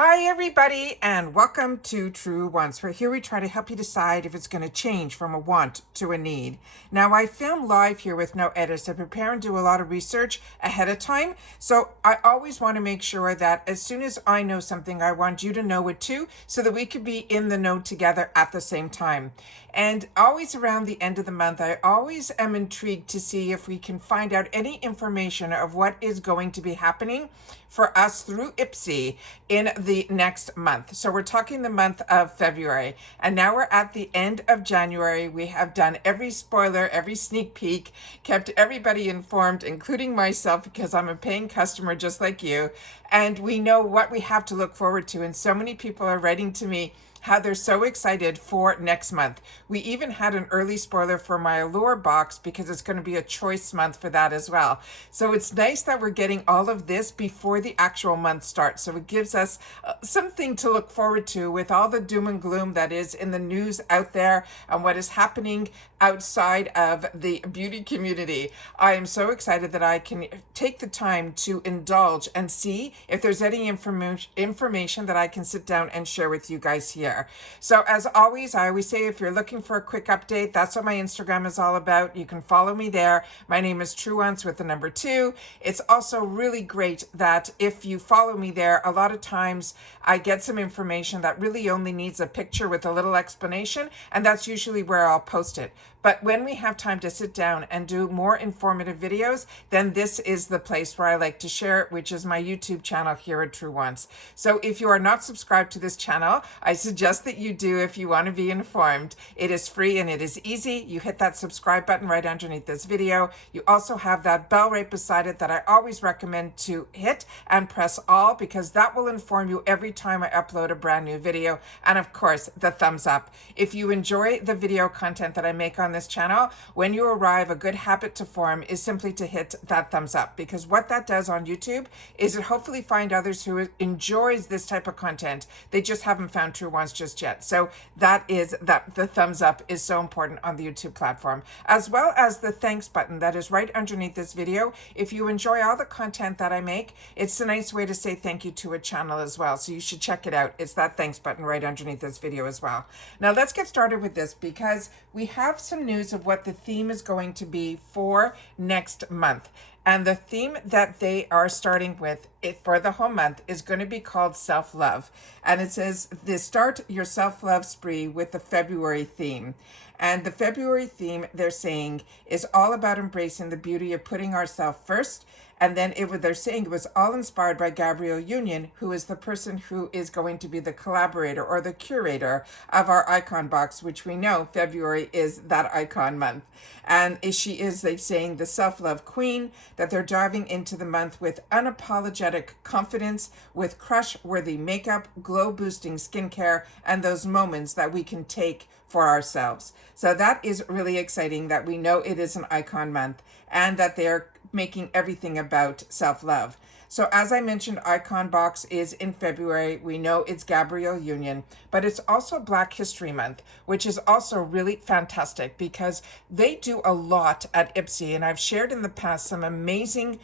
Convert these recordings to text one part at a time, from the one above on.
Hi everybody, and welcome to True Wants, where here we try to help you decide if it's going to change from a want to a need. Now, I film live here with no edits. I prepare and do a lot of research ahead of time, so I always want to make sure that as soon as I know something, I want you to know it too, so that we could be in the know together at the same time. And always around the end of the month, I always am intrigued to see if we can find out any information of what is going to be happening for us through Ipsy in the next month. So we're talking the month of February, and now we're at the end of January. We have done every spoiler, every sneak peek, kept everybody informed, including myself, because I'm a paying customer just like you. And we know what we have to look forward to. And so many people are writing to me how they're so excited for next month. We even had an early spoiler for my Allure box because it's going to be a choice month for that as well. So it's nice that we're getting all of this before the actual month starts. So it gives us something to look forward to with all the doom and gloom that is in the news out there and what is happening outside of the beauty community. I am so excited that I can take the time to indulge and see if there's any information that I can sit down and share with you guys here. So as always, I always say if you're looking for a quick update, that's what my Instagram is all about. You can follow me there. My name is True Wants with the number 2. It's also really great that if you follow me there, a lot of times I get some information that really only needs a picture with a little explanation, and that's usually where I'll post it. But when we have time to sit down and do more informative videos, then this is the place where I like to share it, which is my YouTube channel here at True Wants. So if you are not subscribed to this channel, I suggest that you do if you want to be informed. It is free and it is easy. You hit that subscribe button right underneath this video. You also have that bell right beside it that I always recommend to hit and press all, because that will inform you every time I upload a brand new video. And of course, the thumbs up. If you enjoy the video content that I make on this channel, when you arrive, a good habit to form is simply to hit that thumbs up, because what that does on YouTube is it hopefully find others who enjoys this type of content. They just haven't found True Wants just yet. So that is that the thumbs up is so important on the YouTube platform, as well as the thanks button that is right underneath this video. If you enjoy all the content that I make, it's a nice way to say thank you to a channel as well. So you should check it out. It's that thanks button right underneath this video as well. Now let's get started with this, because we have some news of what the theme is going to be for next month. And the theme that they are starting with for the whole month is going to be called self-love. And it says, start your self-love spree with the February theme. And the February theme, they're saying, is all about embracing the beauty of putting ourselves first. And then they're saying it was all inspired by Gabrielle Union, who is the person who is going to be the collaborator or the curator of our icon box, which we know February is that icon month. And she is, they're saying, the self-love queen, that they're diving into the month with unapologetic confidence, with crush-worthy makeup, glow-boosting skincare, and those moments that we can take for ourselves. So that is really exciting that we know it is an icon month and that they're making everything about self-love. So as I mentioned, Icon Box is in February. We know it's Gabrielle Union, but it's also Black History Month, which is also really fantastic because they do a lot at Ipsy. And I've shared in the past some amazing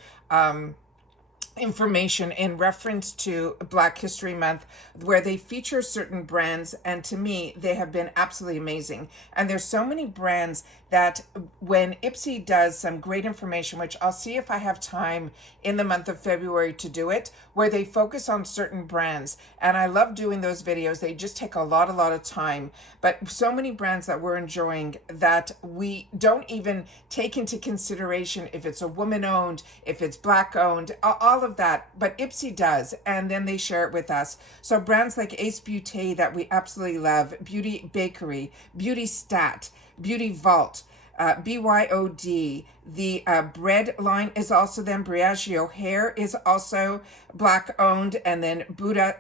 information in reference to Black History Month, where they feature certain brands, and to me they have been absolutely amazing. And there's so many brands that when Ipsy does some great information, which I'll see if I have time in the month of February to do it, where they focus on certain brands. And I love doing those videos. They just take a lot of time, but so many brands that we're enjoying that we don't even take into consideration if it's a woman owned, if it's Black owned, all of that, but Ipsy does, and then they share it with us. So brands like Ace Beauté that we absolutely love, Beauty Bakery, Beauty Stat, Beauty Vault, BYOD, the bread line is also then Briagio Hair is also Black owned, and then Buddha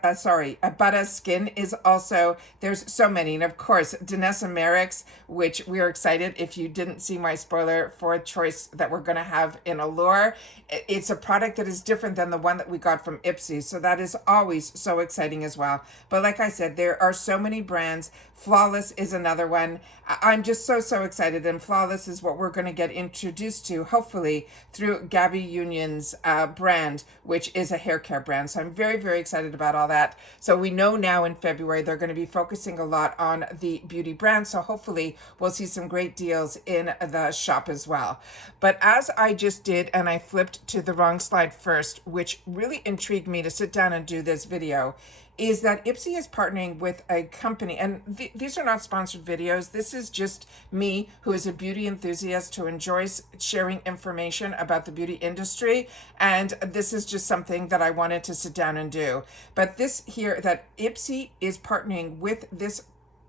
Skin is also, there's so many. And of course, Danessa Merrick's, which we are excited. If you didn't see my spoiler for a choice that we're going to have in Allure, it's a product that is different than the one that we got from Ipsy. So that is always so exciting as well. But like I said, there are so many brands. Flawless is another one. I'm just so excited. And Flawless well, this is what we're going to get introduced to, hopefully, through Gabby Union's brand, which is a hair care brand. So I'm very, very excited about all that. So we know now in February, they're going to be focusing a lot on the beauty brand. So hopefully we'll see some great deals in the shop as well. But as I just did, and I flipped to the wrong slide first, which really intrigued me to sit down and do this video, is that Ipsy is partnering with a company, and these are not sponsored videos. This is just me, who is a beauty enthusiast who enjoys sharing information about the beauty industry, and this is just something that I wanted to sit down and do. But this here, that Ipsy is partnering with this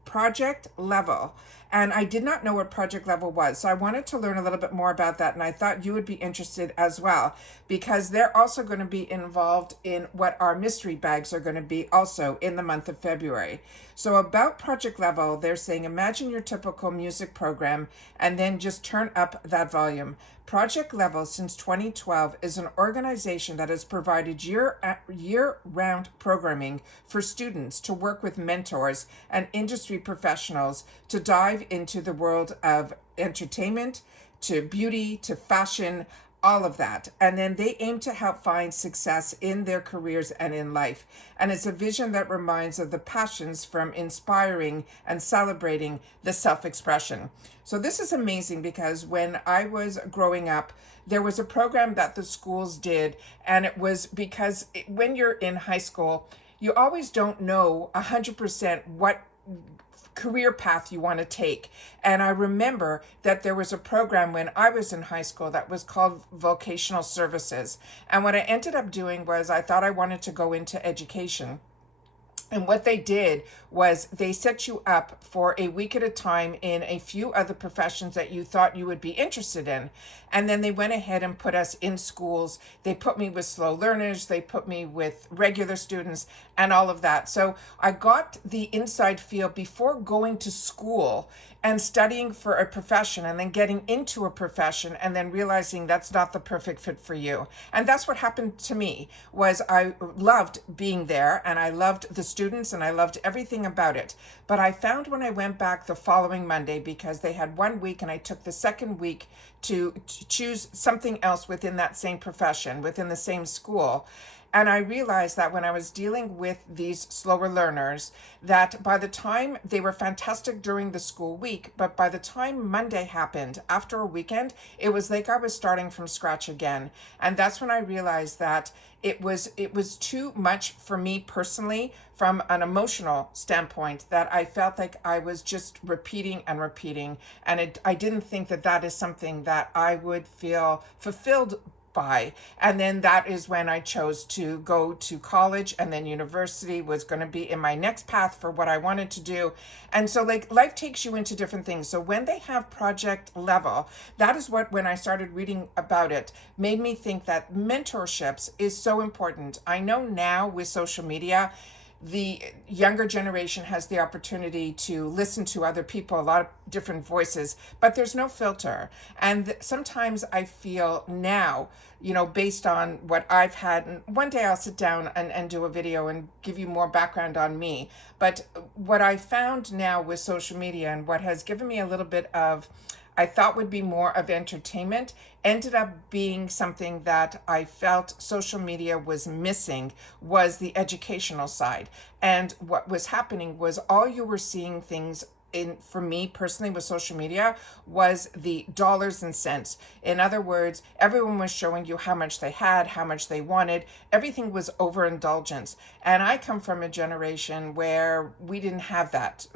Project Level, and I did not know what Project Level was, so I wanted to learn a little bit more about that, and I thought you would be interested as well, because they're also going to be involved in what our mystery bags are going to be also in the month of February. So about Project Level, they're saying, imagine your typical music program and then just turn up that volume. Project Level, since 2012, is an organization that has provided year-round programming for students to work with mentors and industry professionals to dive into the world of entertainment, to beauty, to fashion, all of that. And then they aim to help find success in their careers and in life. And it's a vision that reminds of the passions from inspiring and celebrating the self-expression. So this is amazing, because when I was growing up, there was a program that the schools did, and it was because when you're in high school, you always don't know 100% what career path you want to take. And I remember that there was a program when I was in high school that was called Vocational Services. And what I ended up doing was I thought I wanted to go into education. And what they did was they set you up for a week at a time in a few other professions that you thought you would be interested in. And then they went ahead and put us in schools. They put me with slow learners. They put me with regular students and all of that. So I got the inside feel before going to school and studying for a profession and then getting into a profession and then realizing that's not the perfect fit for you. And that's what happened to me. Was I loved being there, and I loved the students, and I loved everything about it. But I found when I went back the following Monday, because they had 1 week and I took the second week to choose something else within that same profession, within the same school. And I realized that when I was dealing with these slower learners, that by the time they were fantastic during the school week, but by the time Monday happened, after a weekend, it was like I was starting from scratch again. And that's when I realized that it was too much for me personally, from an emotional standpoint, that I felt like I was just repeating and repeating. And I didn't think that that is something that I would feel fulfilled by. And then that is when I chose to go to college, and then university was going to be in my next path for what I wanted to do. And so like life takes you into different things. So when they have Project Level, that is what, when I started reading about it, made me think that mentorships is so important. I know now with social media, the younger generation has the opportunity to listen to other people, a lot of different voices, but there's no filter. And sometimes I feel now, based on what I've had, and one day I'll sit down and do a video and give you more background on me. But what I found now with social media, and what has given me a little bit of, I thought would be more of entertainment, ended up being something that I felt social media was missing, was the educational side. And what was happening was all you were seeing things in, for me personally with social media, was the dollars and cents. In other words, everyone was showing you how much they had, how much they wanted. Everything was overindulgence. And I come from a generation where we didn't have that.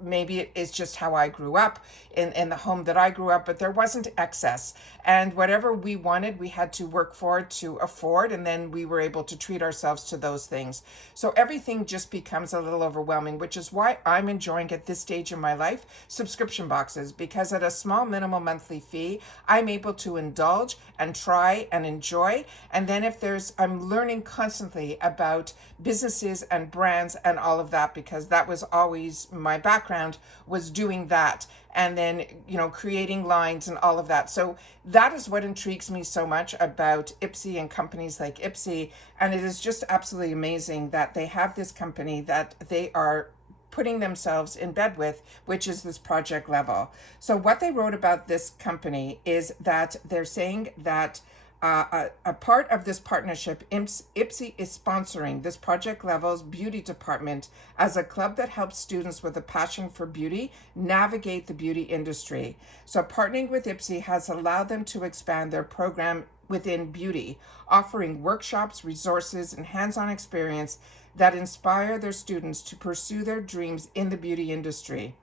Maybe it is just how I grew up in the home that I grew up, but there wasn't excess. And whatever we wanted, we had to work for it to afford, and then we were able to treat ourselves to those things. So everything just becomes a little overwhelming, which is why I'm enjoying at this stage in my life subscription boxes, because at a small minimal monthly fee, I'm able to indulge and try and enjoy. And then if I'm learning constantly about businesses and brands and all of that, because that was always my background, was doing that. And then, creating lines and all of that. So that is what intrigues me so much about Ipsy and companies like Ipsy. And it is just absolutely amazing that they have this company that they are putting themselves in bed with, which is this project level. So what they wrote about this company is that they're saying that a part of this partnership, Ipsy is sponsoring this project level's beauty department as a club that helps students with a passion for beauty navigate the beauty industry. So partnering with Ipsy has allowed them to expand their program within beauty, offering workshops, resources, and hands-on experience that inspire their students to pursue their dreams in the beauty industry.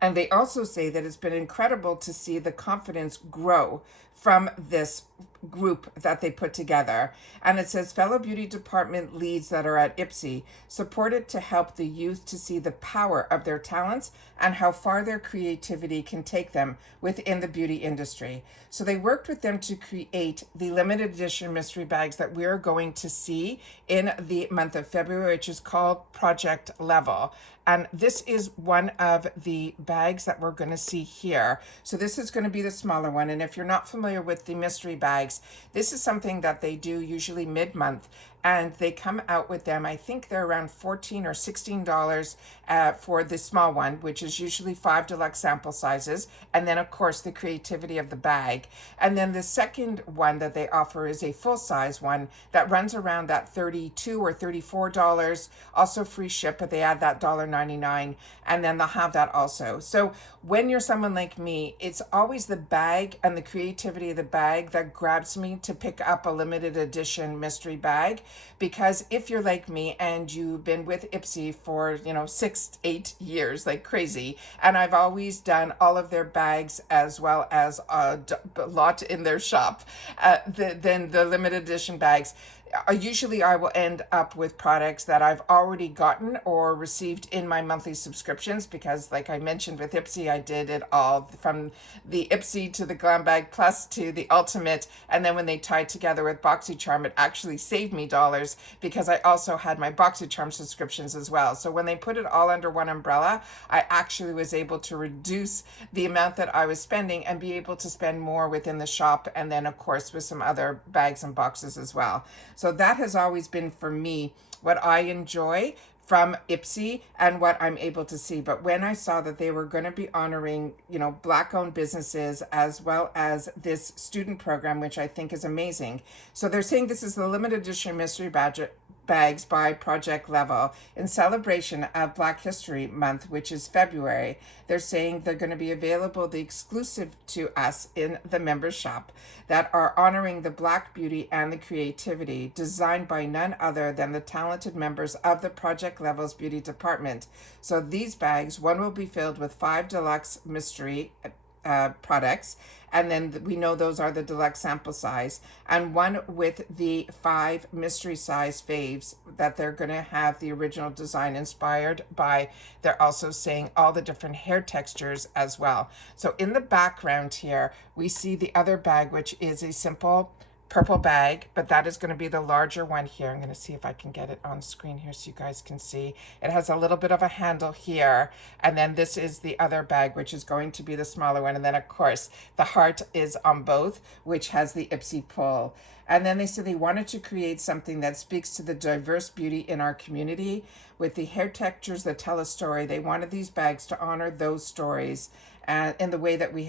And they also say that it's been incredible to see the confidence grow from this group that they put together. And it says fellow beauty department leads that are at Ipsy supported to help the youth to see the power of their talents and how far their creativity can take them within the beauty industry. So they worked with them to create the limited edition mystery bags that we're going to see in the month of February, which is called Project Level. And this is one of the bags that we're going to see here. So this is going to be the smaller one. And if you're not familiar with the mystery bags, this is something that they do usually mid-month. And they come out with them, I think they're around $14 or $16 for the small one, which is usually 5 deluxe sample sizes. And then, of course, the creativity of the bag. And then the second one that they offer is a full-size one that runs around that $32 or $34. Also free ship, but they add that $1.99. And then they'll have that also. So when you're someone like me, it's always the bag and the creativity of the bag that grabs me to pick up a limited edition mystery bag. Because if you're like me and you've been with Ipsy for 6-8 years like crazy, and I've always done all of their bags as well as a lot in their shop, then the limited edition bags, usually I will end up with products that I've already gotten or received in my monthly subscriptions, because like I mentioned with Ipsy, I did it all from the Ipsy to the Glam Bag Plus to the Ultimate. And then when they tied together with BoxyCharm, it actually saved me dollars because I also had my BoxyCharm subscriptions as well. So when they put it all under one umbrella, I actually was able to reduce the amount that I was spending and be able to spend more within the shop. And then of course with some other bags and boxes as well. So that has always been for me what I enjoy from Ipsy and what I'm able to see. But when I saw that they were going to be honoring, Black-owned businesses as well as this student program, which I think is amazing. So they're saying this is the limited edition mystery bags by Project Level in celebration of Black History Month, which is February. They're saying they're going to be available, the exclusive to us in the members shop, that are honoring the Black beauty and the creativity designed by none other than the talented members of the Project Level's beauty department. So these bags, one will be filled with 5 deluxe mystery products, and then we know those are the deluxe sample size, and one with the 5 mystery size faves that they're going to have the original design inspired by. They're also saying all the different hair textures as well. So in the background here we see the other bag, which is a simple purple bag, but that is going to be the larger one here. I'm going to see if I can get it on screen here so you guys can see. It has a little bit of a handle here, and then this is the other bag, which is going to be the smaller one. And then of course the heart is on both, which has the Ipsy pull. And then they said they wanted to create something that speaks to the diverse beauty in our community with the hair textures that tell a story. They wanted these bags to honor those stories in the way that we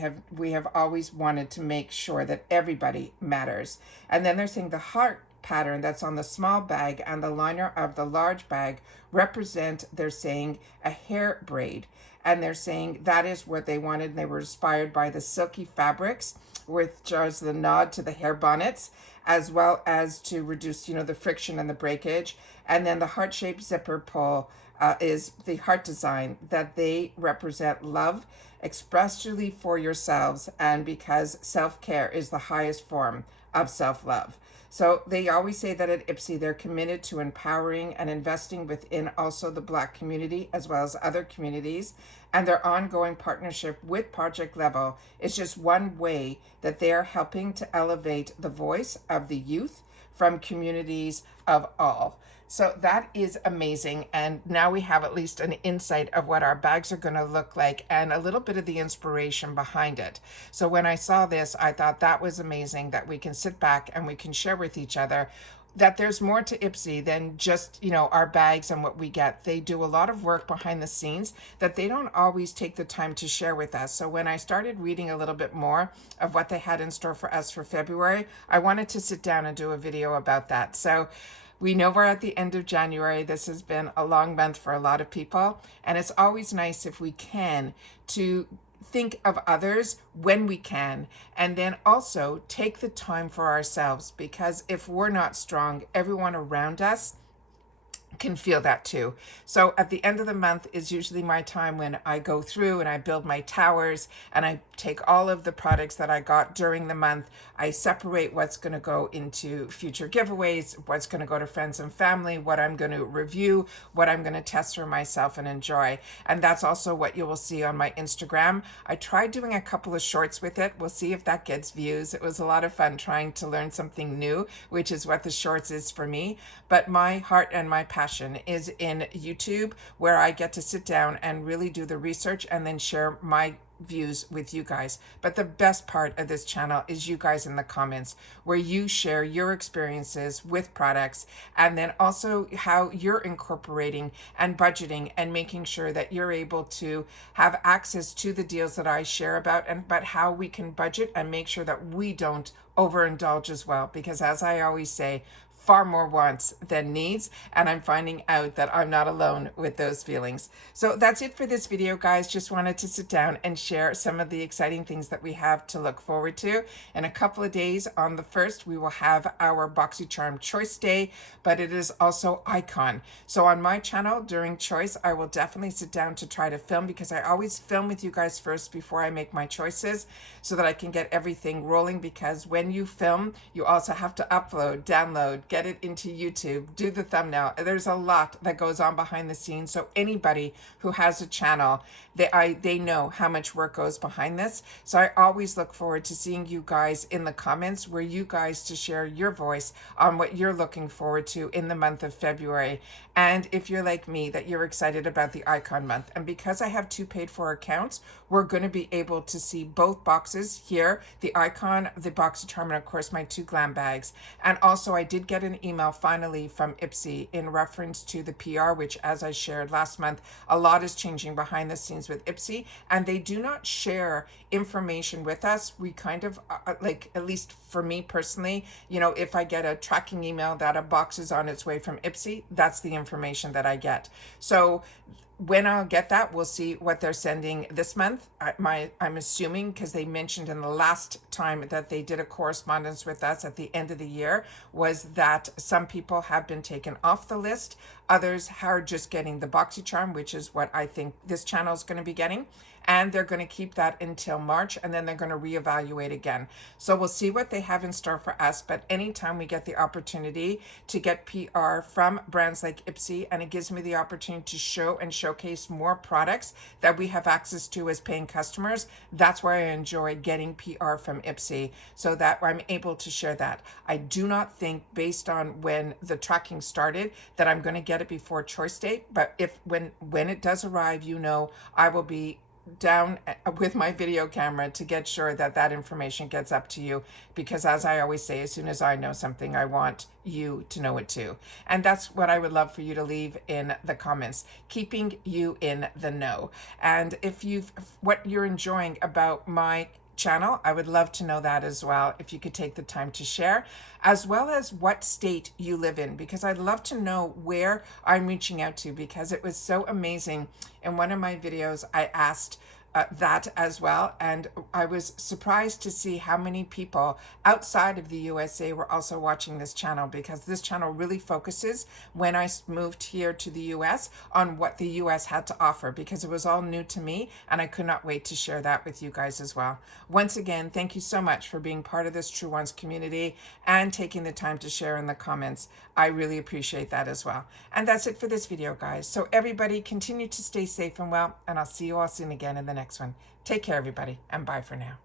have always wanted to make sure that everybody matters. And then they're saying the heart pattern that's on the small bag and the liner of the large bag represent, they're saying, a hair braid. And they're saying that is what they wanted. And they were inspired by the silky fabrics, which is the nod to the hair bonnets, as well as to reduce, the friction and the breakage. And then the heart-shaped zipper pull is the heart design that they represent love, especially for yourselves, and because self-care is the highest form of self-love. So they always say that at Ipsy, they're committed to empowering and investing within also the Black community as well as other communities. And their ongoing partnership with Project Level is just one way that they are helping to elevate the voice of the youth from communities of all. So that is amazing. And now we have at least an insight of what our bags are going to look like and a little bit of the inspiration behind it. So when I saw this, I thought that was amazing that we can sit back and we can share with each other that there's more to Ipsy than just, our bags and what we get. They do a lot of work behind the scenes that they don't always take the time to share with us. So when I started reading a little bit more of what they had in store for us for February, I wanted to sit down and do a video about that. So we know we're at the end of January. This has been a long month for a lot of people, and it's always nice if we can to think of others when we can, and then also take the time for ourselves, because if we're not strong, everyone around us can feel that too. So at the end of the month is usually my time when I go through and I build my towers, and I take all of the products that I got during the month. I separate what's going to go into future giveaways, what's going to go to friends and family, what I'm going to review, what I'm going to test for myself and enjoy. And that's also what you will see on my Instagram. I tried doing a couple of shorts with it. We'll see if that gets views. It was a lot of fun trying to learn something new, which is what the shorts is for me. But my heart and my passion is in YouTube, where I get to sit down and really do the research and then share my views with you guys. But the best part of this channel is you guys in the comments, where you share your experiences with products, and then also how you're incorporating and budgeting and making sure that you're able to have access to the deals that I share about, and but how we can budget and make sure that we don't overindulge as well, because as I always say, far more wants than needs, and I'm finding out that I'm not alone with those feelings. So that's it for this video, guys. Just wanted to sit down and share some of the exciting things that we have to look forward to. In a couple of days, on the 1st, we will have our BoxyCharm Choice Day, but it is also Icon. So on my channel during Choice, I will definitely sit down to try to film, because I always film with you guys first before I make my choices, so that I can get everything rolling, because when you film, you also have to upload, download, get it into YouTube, do the thumbnail. There's a lot that goes on behind the scenes. So anybody who has a channel, they know how much work goes behind this. So I always look forward to seeing you guys in the comments, where you guys to share your voice on what you're looking forward to in the month of February. And if you're like me, that you're excited about the Icon month. And because I have 2 paid for accounts, we're going to be able to see both boxes here, the Icon, the BoxyCharm, and of course my 2 glam bags. And also I did get an email finally from Ipsy in reference to the PR, which, as I shared last month, a lot is changing behind the scenes with Ipsy, and they do not share information with us. We kind of like, at least for me personally, if I get a tracking email that a box is on its way from Ipsy, that's the information that I get. So when I'll get that, we'll see what they're sending this month. I'm assuming, because they mentioned in the last time that they did a correspondence with us at the end of the year, was that some people have been taken off the list. Others are just getting the BoxyCharm, which is what I think this channel is going to be getting. And they're going to keep that until March, and then they're going to reevaluate again. So we'll see what they have in store for us. But anytime we get the opportunity to get PR from brands like Ipsy, and it gives me the opportunity to show and showcase more products that we have access to as paying customers, that's where I enjoy getting PR from Ipsy, so that I'm able to share that. I do not think, based on when the tracking started, that I'm going to get it before Choice Day. But when it does arrive, I will be down with my video camera to get sure that that information gets up to you, because as I always say, as soon as I know something, I want you to know it too. And that's what I would love for you to leave in the comments, keeping you in the know. And if what you're enjoying about my channel, I would love to know that as well, if you could take the time to share, as well as what state you live in, because I'd love to know where I'm reaching out to, because it was so amazing. In one of my videos, I asked that as well, and I was surprised to see how many people outside of the USA were also watching this channel, because this channel really focuses, when I moved here to the US, on what the US had to offer, because it was all new to me, and I could not wait to share that with you guys as well. Once again, thank you so much for being part of this True Ones community and taking the time to share in the comments. I really appreciate that as well. And that's it for this video, guys. So everybody, continue to stay safe and well, and I'll see you all soon again in the next one. Take care, everybody, and bye for now.